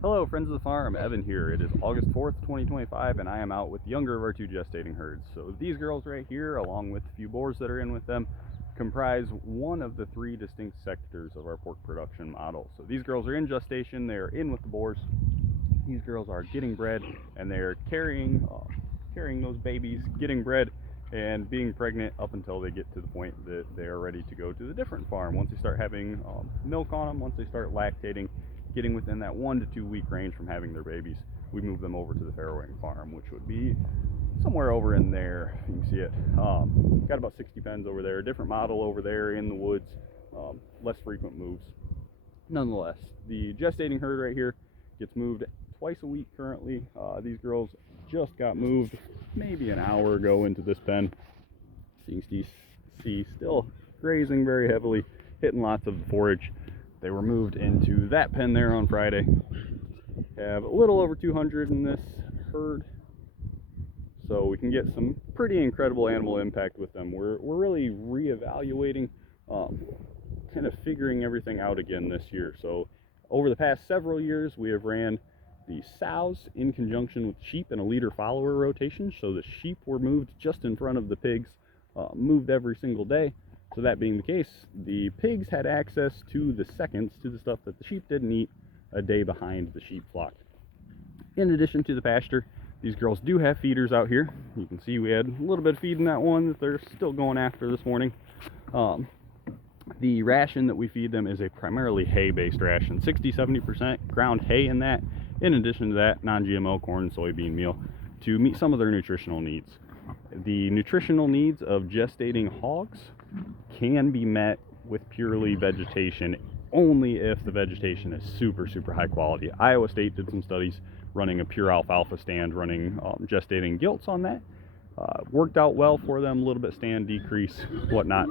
Hello friends of the farm, Evan here. It is August 4th, 2025 and I am out with the younger of our two gestating herds. So these girls right here, along with a few boars that are in with them, comprise one of the three distinct sectors of our pork production model. So these girls are in gestation, they are in with the boars. These girls are getting bred and they're carrying those babies, getting bred and being pregnant up until they get to the point that they are ready to go to the different farm. Once they start having milk on them, once they start lactating, getting within that 1 to 2 week range from having their babies, we move them over to the farrowing farm, which would be somewhere over in there. You can see it. Got about 60 pens over there, different model over there in the woods, less frequent moves. Nonetheless, the gestating herd right here gets moved twice a week currently. These girls just got moved maybe an hour ago into this pen. So you can see still grazing very heavily, hitting lots of forage. They were moved into that pen there on Friday. Have a little over 200 in this herd, so we can get some pretty incredible animal impact with them. We're really reevaluating, kind of figuring everything out again this year. So over the past several years, we have ran the sows in conjunction with sheep in a leader follower rotation. So the sheep were moved just in front of the pigs, moved every single day. So that being the case, the pigs had access to the seconds, to the stuff that the sheep didn't eat, a day behind the sheep flock. In addition to the pasture, these girls do have feeders out here. You can see we had a little bit of feed in that one that they're still going after this morning. The ration that we feed them is a primarily hay-based ration, 60-70% ground hay in that. In addition to that, non-GMO corn, soybean meal to meet some of their nutritional needs. The nutritional needs of gestating hogs can be met with purely vegetation only if the vegetation is super high quality. Iowa State did some studies running a pure alfalfa stand, running gestating gilts on that. Worked out well for them, a little bit stand decrease, whatnot.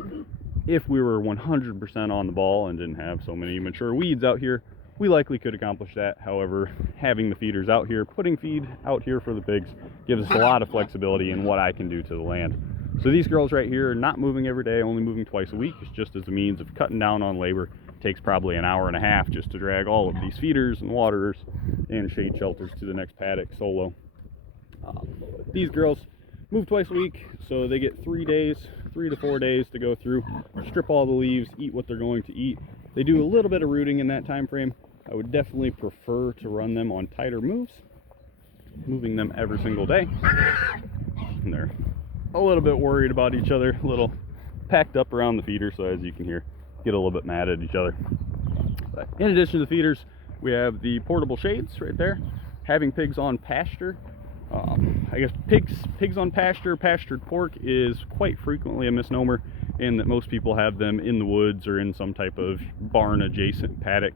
If we were 100% on the ball and didn't have so many mature weeds out here, we likely could accomplish that. However, having the feeders out here, putting feed out here for the pigs, gives us a lot of flexibility in what I can do to the land. So these girls right here are not moving every day, only moving twice a week. It's just as a means of cutting down on labor. It takes probably an hour and a half just to drag all of these feeders and waterers and shade shelters to the next paddock solo. These girls move twice a week, so they get 3 to 4 days to go through, strip all the leaves, eat what they're going to eat. They do a little bit of rooting in that time frame. I would definitely prefer to run them on tighter moves, moving them every single day. And they're a little bit worried about each other, a little packed up around the feeder, so as you can hear, get a little bit mad at each other. But in addition to the feeders, we have the portable shades right there. Having pigs on pasture, I guess pigs on pasture, pastured pork is quite frequently a misnomer in that most people have them in the woods or in some type of barn adjacent paddock.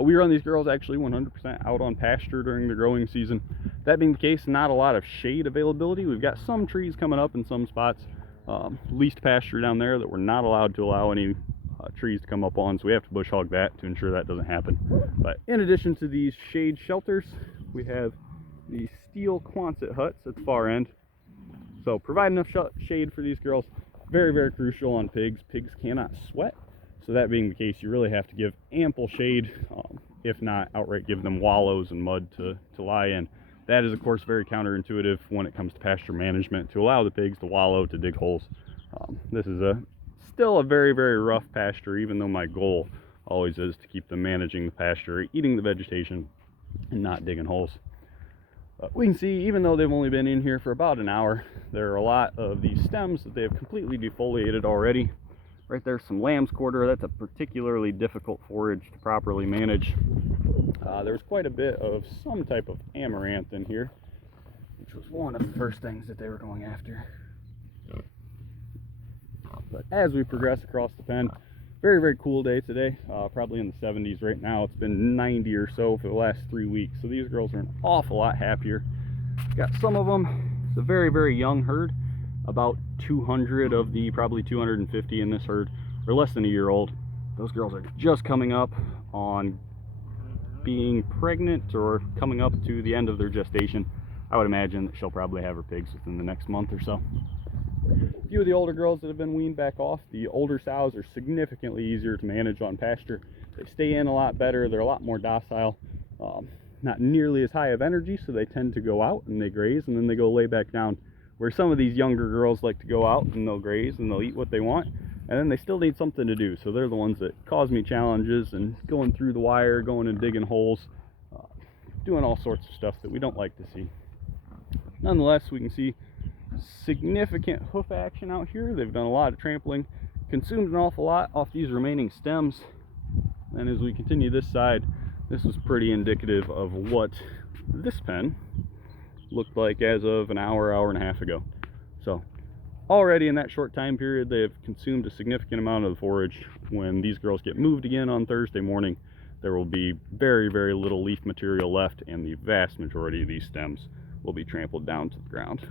We run these girls actually 100% out on pasture during the growing season. That being the case, not a lot of shade availability. We've got some trees coming up in some spots, leased pasture down there that we're not allowed to allow any trees to come up on, so we have to bush hog that to ensure that doesn't happen. But in addition to these shade shelters, we have the steel Quonset huts at the far end. So provide enough shade for these girls. Very crucial on pigs. Pigs cannot sweat. So that being the case, you really have to give ample shade, if not outright give them wallows and mud to lie in. That is, of course, very counterintuitive when it comes to pasture management, to allow the pigs to wallow, to dig holes. This is still a very rough pasture, even though my goal always is to keep them managing the pasture, eating the vegetation, and not digging holes. We can see, even though they've only been in here for about an hour, there are a lot of these stems that they have completely defoliated already. Right there's some lamb's quarter. That's a particularly difficult forage to properly manage. There's quite a bit of some type of amaranth in here, which was one of the first things that they were going after. But as we progress across the pen, very cool day today, probably in the 70s right now. It's been 90 or so for the last 3 weeks, so these girls are an awful lot happier. Got some of them. It's a very young herd. About 200 of the probably 250 in this herd are less than a year old. Those girls are just coming up on being pregnant or coming up to the end of their gestation. I would imagine that she'll probably have her pigs within the next month or so. A few of the older girls that have been weaned back off. The older sows are significantly easier to manage on pasture. They stay in a lot better. They're a lot more docile. not nearly as high of energy, so they tend to go out and they graze and then they go lay back down. Where some of these younger girls like to go out and they'll graze and they'll eat what they want, and then they still need something to do. So they're the ones that cause me challenges and going through the wire, going and digging holes, doing all sorts of stuff that we don't like to see. Nonetheless, we can see significant hoof action out here. They've done a lot of trampling, consumed an awful lot off these remaining stems. And as we continue this side, this is pretty indicative of what this pen looked like as of an hour and a half ago. So already in that short time period, they have consumed a significant amount of the forage. When these girls get moved again on Thursday morning, there will be very, very little leaf material left, and the vast majority of these stems will be trampled down to the ground.